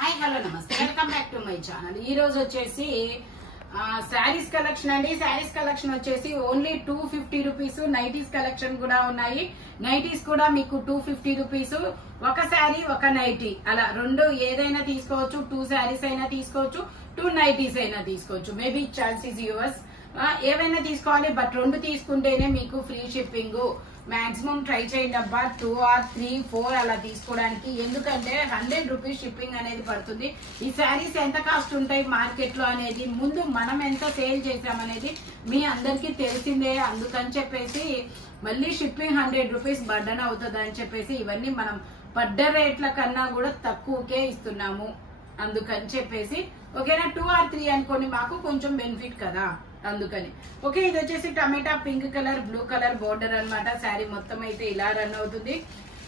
Hi hello నమస్తే welcome back to my channel. ఈ రోజు వచ్చేసి శారీస్ కలెక్షన్ అండి. శారీస్ కలెక్షన్ వచ్చేసి ఓన్లీ 250 రూపీస్. నైటీస్ కలెక్షన్ కూడా ఉన్నాయి. నైటీస్ కూడా మీకు 250 రూపీస్. ఒక శారీ ఒక నైటీ అలా రెండు ఏదైనా తీసుకోవచ్చు. 2 శారీస్ అయినా తీసుకోవచ్చు, 2 నైటీస్ అయినా తీసుకోవచ్చు. Maybe choice is yours. ఏవైనా తీసుకోవాలి, బట్ 2 తీసుకుంటేనే మీకు ఫ్రీ షిప్పింగ్. మాక్సిమం ట్రై చేయండి అబ్బా, 2 or 3, 4 అలా తీసుకోవడానికి. ఎందుకంటే 100 రూపీస్ షిప్పింగ్ అనేది పడుతుంది. ఈ శారీస్ ఎంత కాస్ట్ ఉంటాయి మార్కెట్ లో అనేది ముందు మనం ఎంత సేల్ చేసామనేది మీ అందరికి తెలిసిందే. అందుకని చెప్పేసి మళ్ళీ షిప్పింగ్ 100 రూపీస్ బర్డన్ అవుతుంది అని చెప్పేసి ఇవన్నీ మనం పడ్డ రేట్ల కన్నా కూడా తక్కువకే ఇస్తున్నాము. అందుకని చెప్పేసి ఓకేనా, 2 or 3 అనుకోండి, మాకు కొంచెం బెనిఫిట్ కదా, అందుకని. ఓకే, ఇది వచ్చేసి tomato pink colour blue colour border అన్నమాట. శారీ మొత్తం అయితే ఇలా రన్ అవుతుంది.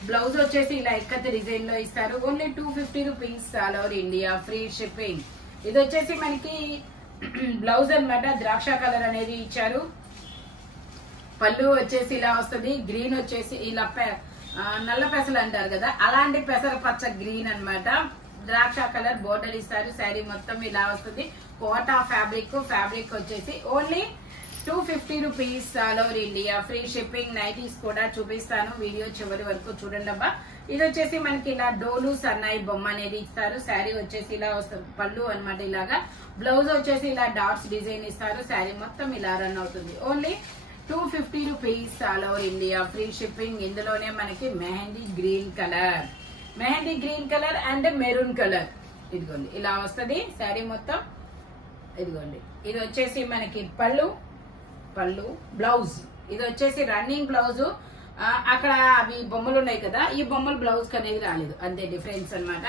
బ్లౌజ్ వచ్చేసి ఇలా ఎక్కత డిజైన్ లో ఇస్తారు. Only 250 rupees all over India, free shipping. ఇది వచ్చేసి మనకి బ్లౌజ్ అన్నమాట. ద్రాక్ష కలర్ అనేది ఇచ్చారు. పళ్ళు వచ్చేసి ఇలా వస్తుంది. గ్రీన్ వచ్చేసి ఇలా నల్ల పెసలు అంటారు కదా, అలాంటి పెసర పచ్చ గ్రీన్ అన్నమాట. ద్రాక్ష కలర్ బోర్డర్ ఇస్తారు. శారీ మొత్తం ఇలా వస్తుంది. కోటా ఫ్యాబ్రిక్ వచ్చేసి only 250 rupees all over India, free shipping. Nighties కూడా చూపిస్తాను, వీడియో చివరి వరకు చూడండి అబ్బా. ఇది వచ్చేసి మనకి ఇలా డోలు సన్నాయి బొమ్మ అనేది ఇస్తారు. శారీ వచ్చేసి ఇలా వస్తుంది. పళ్ళు అన్నమాట ఇలాగా. బ్లౌజ్ వచ్చేసి ఇలా డాట్స్ డిజైన్ ఇస్తారు. శారీ మొత్తం ఇలా రన్ అవుతుంది. Only 250 rupees all over India, free shipping. ఇందులోనే మనకి mehndi green colour and maroon colour ఇదిగోండి ఇలా వస్తుంది శారీ మొత్తం. ఇదిగోండి ఇది వచ్చేసి మనకి పళ్ళు బ్లౌజ్. ఇది వచ్చేసి రన్నింగ్ బ్లౌజ్. అక్కడ అవి బొమ్మలు ఉన్నాయి కదా, ఈ బొమ్మలు బ్లౌజ్ అనేది రాలేదు, అంతే డిఫరెన్స్ అన్నమాట.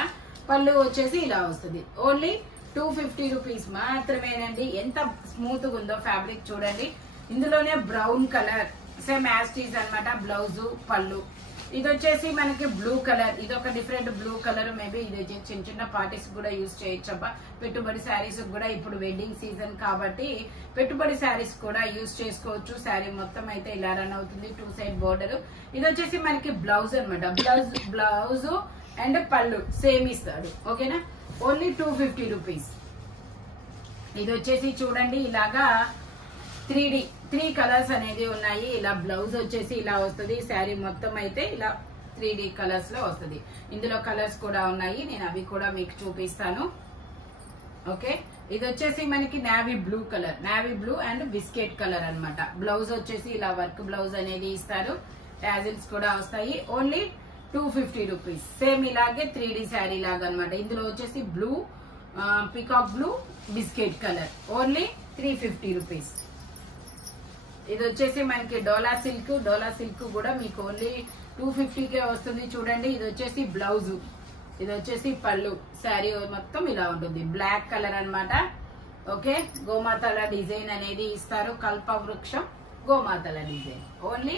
పళ్ళు వచ్చేసి ఇలా వస్తుంది. ఓన్లీ 250 రూపీస్ మాత్రమేనండి. ఎంత స్మూత్ గా ఉందో ఫ్యాబ్రిక్ చూడండి. ఇందులోనే బ్రౌన్ కలర్ సేమ్ యాస్టీస్ అన్నమాట. బ్లౌజ్ పళ్ళు. ఇది వచ్చేసి మనకి బ్లూ కలర్. ఇది ఒక డిఫరెంట్ బ్లూ కలర్. మేబీ ఇది చిన్న చిన్న పార్టీస్ కూడా యూజ్ చేయొచ్చు అబ్బా. పెట్టుబడి శారీస్ కూడా ఇప్పుడు వెడ్డింగ్ సీజన్ కాబట్టి పెట్టుబడి శారీస్ కూడా యూజ్ చేసుకోవచ్చు. శారీ మొత్తం అయితే ఇలా రన్ అవుతుంది. 2 సైడ్ బోర్డర్. ఇది వచ్చేసి మనకి బ్లౌజ్ అనమాట. బ్లౌజ్ అండ్ పళ్ళు సేమ్ ఇస్తాడు. ఓకేనా, ఓన్లీ 250 రూపీస్. ఇది వచ్చేసి చూడండి ఇలాగా 3 కలర్స్ అనేది ఉన్నాయి. ఇలా బ్లౌజ్ వచ్చేసి ఇలా వస్తుంది. శారీ మొత్తం అయితే ఇలా 3D కలర్స్ లో వస్తుంది. ఇందులో కలర్స్ కూడా ఉన్నాయి, నేను అవి కూడా మీకు చూపిస్తాను. ఓకే, ఇది వచ్చేసి మనకి navy blue and biscuit colour అన్నమాట. బ్లౌజ్ వచ్చేసి ఇలా వర్క్ బ్లౌజ్ అనేది ఇస్తారు. టాజిల్స్ కూడా వస్తాయి. Only 250 rupees. సేమ్ ఇలాగే 3D శారీ లాగా అన్నమాట. ఇందులో వచ్చేసి blue, peacock blue, biscuit colour. Only 350 rupees. ఇది వచ్చేసి మనకి డోలా సిల్క్ కూడా మీకు ఓన్లీ 250కే వస్తుంది. చూడండి, ఇది వచ్చేసి బ్లౌజ్, ఇది వచ్చేసి పళ్ళు. శారీ మొత్తం ఇలా ఉంటుంది. బ్లాక్ కలర్ అన్నమాట. ఓకే, గోమాతల డిజైన్ అనేది ఇస్తారు. కల్ప వృక్షం గోమాతల డిజైన్. ఓన్లీ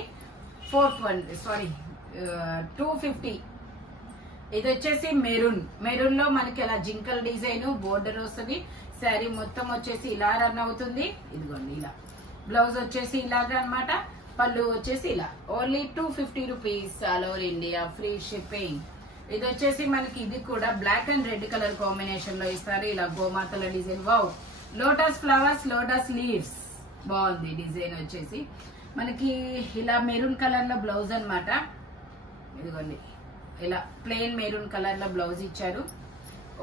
250. ఇది వచ్చేసి మెరూన్ లో మనకి ఇలా జింకల్ డిజైన్ బోర్డర్ వస్తుంది. శారీ మొత్తం వచ్చేసి ఇలా రన్ అవుతుంది. ఇదిగోండి ఇలా. బ్లౌజ్ వచ్చేసి ఇలాగా అన్నమాట. పళ్ళు వచ్చేసి ఇలా. Only 250 rupees all over India, free shipping. ఇది వచ్చేసి మనకి ఇది కూడా black and red colour combination లో ఇస్తారు. ఇలా గోమాతల design. Wow, lotus flowers, lotus leaves బాగుంది డిజైన్. వచ్చేసి మనకి ఇలా మెరూన్ కలర్ లో బ్లౌజ్ అన్నమాట. ఇదిగోండి ఇలా ప్లెయిన్ మెరూన్ కలర్ లో బ్లౌజ్ ఇచ్చారు.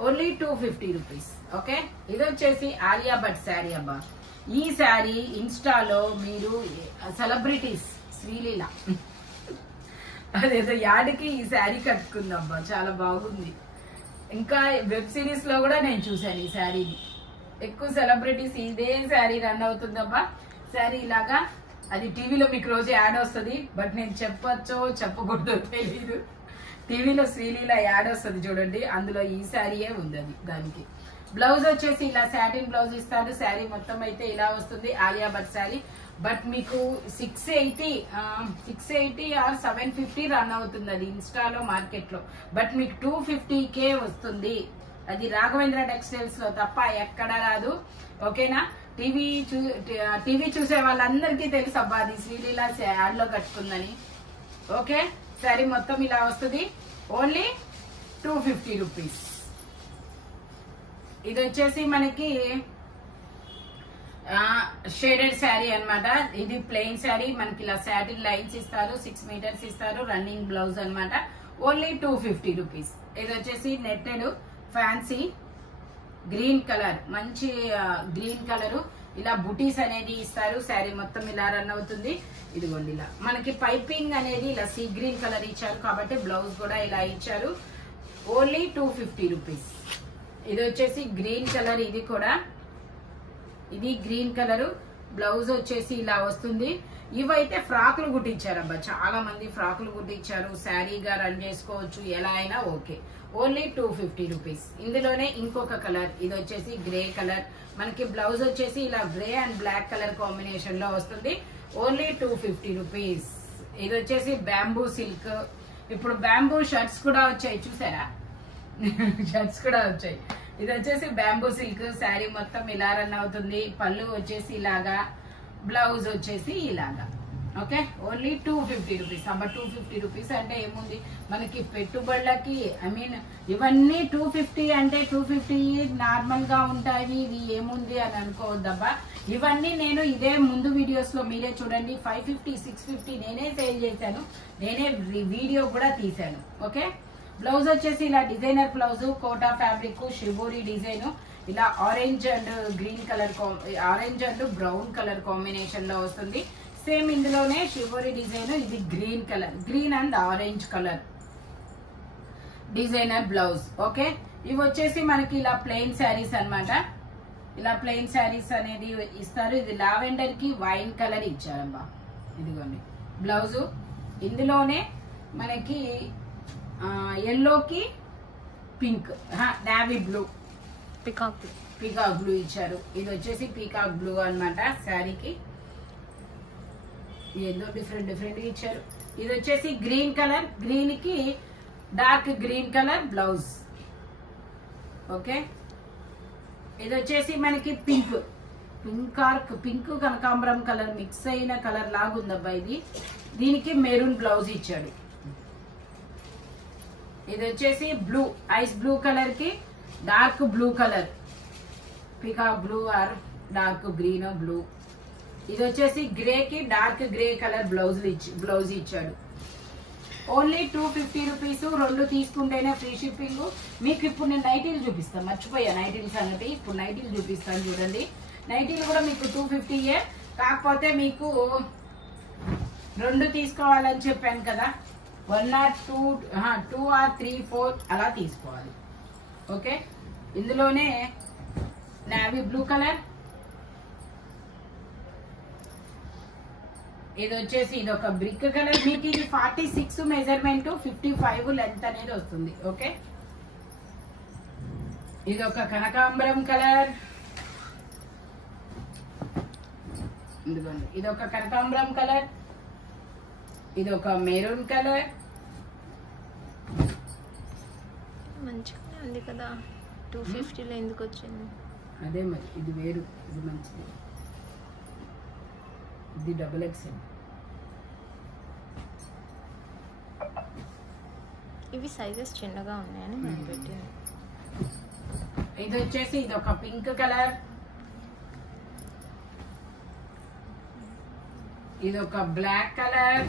Only 250 rupees. ఓకే, ఇది వచ్చేసి ఆలియా భట్ శారీ అబ్బా. ఈ శారీ ఇన్స్టాలో మీరు సెలబ్రిటీస్ శ్రీలీల అదేదో యాడ్కి ఈ శారీ కట్టుకుందబ్బా, చాలా బాగుంది. ఇంకా వెబ్ సిరీస్ లో కూడా నేను చూసాను ఈ శారీని. ఎక్కువ సెలబ్రిటీస్ ఇదే శారీ రన్ అవుతుందబ్బా. శారీ ఇలాగా. అది టీవీలో మీకు రోజు యాడ్ వస్తుంది, బట్ నేను చెప్పొచ్చో చెప్పకూడదో తెలీదు. టీవీలో శ్రీలీల యాడ్ వస్తుంది చూడండి, అందులో ఈ శారీయే ఉంది. అది దానికి బ్లౌజ్ వచ్చేసి ఇలా సాటిన్ బ్లౌజ్ ఇస్తారు. శారీ మొత్తం అయితే ఇలా వస్తుంది. ఆలియా భట్ శారీ. బట్ మీకు 680 ఆర్ 750 రన్ అవుతుంది అది ఇన్స్టాలో మార్కెట్ లో. బట్ మీకు 250కే వస్తుంది. అది రాఘవేంద్ర టెక్స్టైల్స్ లో తప్ప ఎక్కడా రాదు. ఓకేనా, టీవీ చూసే వాళ్ళందరికీ తెలుసు అబ్బా అది శ్రీలీల యాడ్ లో కట్టుకుందని. ఓకే, శారీ మొత్తం ఇలా వస్తుంది. Only 250 rupees. ఇది వచ్చేసి మనకి షేడెడ్ శారీ అన్నమాట. ఇది ప్లెయిన్ శారీ, మనకి ఇలా శాటిన్ లైన్స్ ఇస్తారు, 6 మీటర్స్ ఇస్తారు, రన్నింగ్ బ్లౌజ్ అన్నమాట. Only 250 rupees. ఇది వచ్చేసి నెట్టెడ్ ఫ్యాన్సీ గ్రీన్ కలర్, మంచి గ్రీన్ కలర్, ఇలా బుటీస్ అనేది ఇస్తారు. శారీ మొత్తం ఇలా రన్ అవుతుంది. ఇదిగోండి ఇలా మనకి పైపింగ్ అనేది ఇలా సీ గ్రీన్ కలర్ ఇచ్చారు కాబట్టి బ్లౌజ్ కూడా ఇలా ఇచ్చారు. Only 250 rupees. ఇది వచ్చేసి గ్రీన్ కలర్, ఇది కూడా ఇది గ్రీన్ కలర్, బ్లౌజ్ వచ్చేసి ఇలా వస్తుంది. ఇవైతే ఫ్రాకులు కుట్టించారబ్బా, చాలా మంది ఫ్రాకులు కుట్టించారు. శారీగా రన్ చేసుకోవచ్చు, ఎలా అయినా ఓకే. Only 250 rupees. ఇందులోనే ఇంకొక కలర్, ఇది వచ్చేసి గ్రే కలర్, మనకి బ్లౌజ్ వచ్చేసి ఇలా grey and black colour combination లో వస్తుంది. Only 250 rupees. ఇది వచ్చేసి బ్యాంబూ సిల్క్. ఇప్పుడు బ్యాంబూ షర్ట్స్ కూడా వచ్చాయి, చూసారా? షర్ట్స్ కూడా వచ్చాయి. ఇది వచ్చేసి బ్యాంబూ సిల్క్, శారీ మొత్తం ఇలా రన్ అవుతుంది. పళ్ళు వచ్చేసి ఇలాగా, బ్లౌజ్ వచ్చేసి ఇలాగా. Okay, only 250 rupees. అబ్బా 250 రూపీస్ అంటే ఏముంది మనకి పెట్టుబడులకి, ఐ మీన్ ఇవన్నీ 250 అంటే 250 నార్మల్ గా ఉంటాయి, ఇది ఏముంది అని అనుకోవద్దబ్బా. ఇవన్నీ నేను ఇదే ముందు వీడియోస్ లో మీరే చూడండి, 550 650 నేనే సేల్ చేశాను, నేనే వీడియో కూడా తీశాను. ఓకే, బ్లౌజ్ వచ్చేసి ఇలా designer blouse, Kota fabric, shibori design, ఇలా orange and green colour, orange and brown colour combination లో వస్తుంది. సేమ్ ఇందులోనే షిబోరి డిజైన్, ఇది green colour, green and orange colour designer blouse. Okay, ఇవి వచ్చేసి మనకి ఇలా ప్లెయిన్ శారీస్ అన్నమాట. ఇలా ప్లెయిన్ శారీస్ అనేది ఇస్తారు. ఇది లావెండర్ కి వైన్ కలర్ ఇచ్చారబ్బా. ఇదిగోండి బ్లౌజ్. ఇందులోనే మనకి ఎల్లోకి pink, navy blue, peacock blue ఇచ్చారు. ఇది వచ్చేసి పీకాక్ బ్లూ అన్నమాట శారీకి. ఎల్లో డిఫరెంట్ ఇచ్చారు. ఇది వచ్చేసి గ్రీన్ కలర్, గ్రీన్ కి dark green colour blouse. Okay, ఇది వచ్చేసి మనకి పింక్, పింక్ కనకాంబరం కలర్ మిక్స్ అయిన కలర్ లాగుందబ్బా ఇది. దీనికి మెరూన్ బ్లౌజ్ ఇచ్చాడు. ఇది వచ్చేసి బ్లూ, ఐస్ బ్లూ కలర్ కి dark blue colour, peacock blue or dark green blue. ఇది వచ్చేసి గ్రే కి డార్క్ గ్రే కలర్ బ్లౌజ్ ఇచ్చాడు. Only 250 rupees. 2 తీసుకుంటేనే ఫ్రీ షిప్పింగ్. మీకు ఇప్పుడు నేను నైటీలు చూపిస్తాను, మర్చిపోయా నైటీలు సంగతి. ఇప్పుడు నైటీలు చూపిస్తాను చూడండి. నైటీలు కూడా మీకు 250, కాకపోతే మీకు 2 తీసుకోవాలని చెప్పాను కదా, 1 or 2 or 3 4 అలా తీసుకోవాలి. ఓకే, ఇందులోనే నావీ బ్లూ కలర్, ఇది వచ్చేసి ఇది ఒక బ్రిక్ కలర్. మీకు ఇది 46 మెజర్మెంట్, 55 లెంత్ అనేది వస్తుంది. ఓకే, ఇది ఒక కనకాంబరం కలర్, ఇదిగోండి ఇది ఒక కనకాంబరం కలర్, ఇది ఒక మెరూన్ కలర్. మంచిగానే ఉంది కదా, 250లో ఎందుకు వచ్చింది? అదే మరి, ఇది వేరు, ఇది మంచిది, ఇది XXL. ఇవి సైజెస్ చిన్నగా ఉన్నాయని నేను పెట్టాను. ఇది వచ్చేసి ఇది ఒక పింక్ కలర్, ఇది ఒక బ్లాక్ కలర్,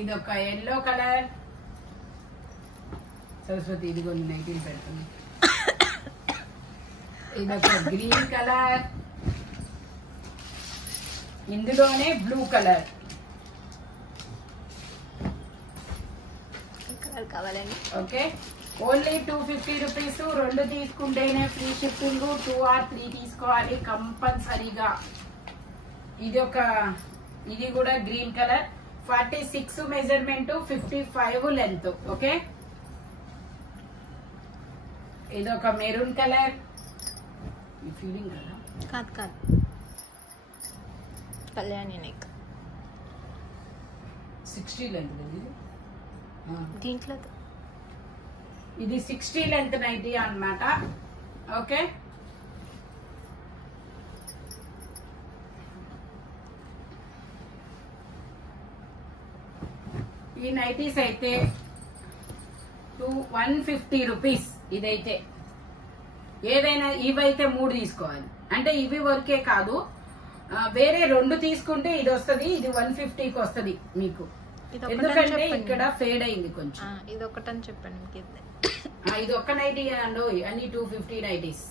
ఇది ఒక ఎల్లో కలర్. సరస్వతి ఇది కొన్ని నైటీలు పెడుతుంది. ఇది ఒక గ్రీన్ కలర్, ఇందులోనే బ్లూ కలర్. కలర్ కావాలండి. Okay, only 250 rupees. 2 తీసుకుంటేనే ఫ్రీ షిప్పింగ్. 2 or 3 తీసుకోవాలి కంపల్సరీగా. ఇది కూడా green colour, 46 measurement, 55 length. Okay, ఇది ఒక మెరూన్ కలర్, ఫీలింగ్ కదా, కాదు కళ్యాణి నెక్, 60 లెంత్ దీంట్లో. ఇది 60 లెంత్ నైటీ అన్నమాట. ఓకే, ఈ నైటీస్ అయితే 150 రూపీస్. ఇదైతే ఏదైనా ఇవైతే 3 తీసుకోవాలి. అంటే ఇవి వరకే కాదు, వేరే 2 తీసుకుంటే ఇది వస్తుంది, ఇది 150కి వస్తుంది మీకు. ఎందుకంటే ఇక్కడ ఫేడ్ అయింది కొంచెం. ఇది ఒకటని చెప్పండి. ఇది ఒక్క నైటీ అండి, అన్ని 250 నైటీస్.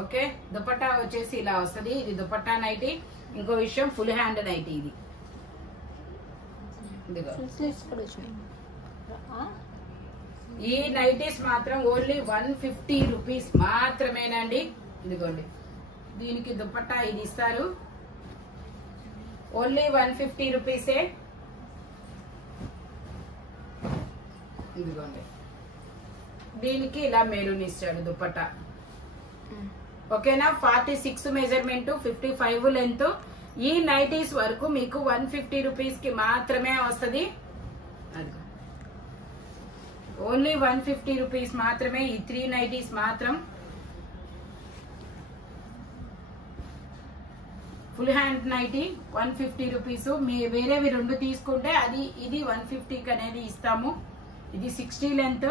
ఓకే, దుపట్టా వచ్చేసి ఇలా వస్తుంది. ఇది దుపట్టా నైటీ. ఇంకో విషయం, ఫుల్ హ్యాండ్ నైటీ ఇది. ఈ నైటీస్ మాత్రం ఓన్లీ 150 రూపీస్ మాత్రమేనండి. ఇదిగోండి, దీనికి దుపట్టా ఇది ఇస్తారు. ఓన్లీ 150 రూపీసే. ఇదిగోండి, దీనికి ఇలా మెరూన్ ఇస్తాడు దుపట్టా. ఓకేనా, 46 మెజర్మెంట్, 55 లెంత్. ఈ నైటీస్ వరకు మీకు 150 రూపీస్ కి మాత్రమే వస్తుంది. ఓన్లీ 150 రూపీస్ మాత్రమే ఈ 3 నైటీస్ మాత్రం. Full hand nightie 150 rupees. మీ వేరేవి 2 తీసుకుంటే ఇది 150కి అనేది ఇస్తాము. ఇది 60 లెంత్.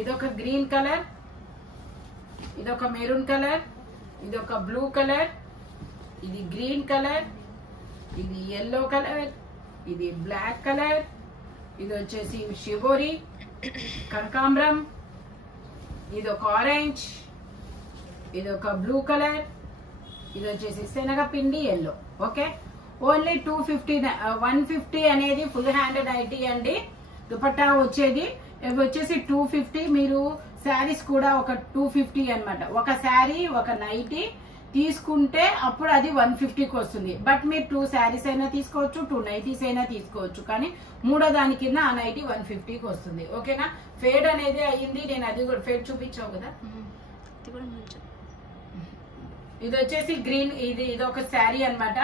ఇదొక గ్రీన్ కలర్, ఇదొక మెరూన్ కలర్, ఇదొక బ్లూ కలర్, ఇది గ్రీన్ కలర్, ఇది ఎల్లో కలర్, ఇది బ్లాక్ కలర్, ఇది వచ్చేసి షిబోరి కనకాంబరం, ఇది ఒక ఆరెంజ్, ఇది ఒక బ్లూ కలర్, ఇది వచ్చేసి శనగపిండి ఎల్లో. ఓకే, ఓన్లీ 150 అనేది ఫుల్ హ్యాండ్ నైటీ అండి. దుపట్టా వచ్చేది వచ్చేసి 250. మీరు శారీస్ కూడా ఒక 250 అన్నమాట. ఒక శారీ ఒక నైటీ తీసుకుంటే అప్పుడు అది 150కి వస్తుంది. బట్ మీరు 2 శారీస్ అయినా తీసుకోవచ్చు, 2 నైటీస్ అయినా తీసుకోవచ్చు. కానీ మూడో దాని కింద ఆ నైటీ 150కి వస్తుంది. ఓకేనా, ఫేడ్ అనేది అయ్యింది. నేను అది కూడా ఫేడ్ చూపించావు కదా. ఇది వచ్చేసి గ్రీన్, ఇది ఒక శారీ అన్నమాట.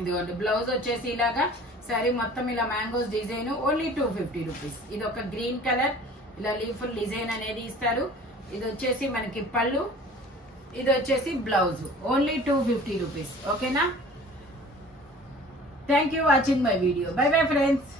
ఇదిగోండి, బ్లౌజ్ వచ్చేసి ఇలాగా శారీ మొత్తం ఇలా మ్యాంగోస్ డిజైన్. Only 250 rupees. ఇది ఒక గ్రీన్ కలర్, ఇలా లీఫుల్ డిజైన్ అనేది ఇస్తారు. ఇది వచ్చేసి మనకి పళ్ళు, ఇది వచ్చేసి బ్లౌజ్. Only 250 rupees. ఓకేనా, thank you watching my video. Bye bye friends.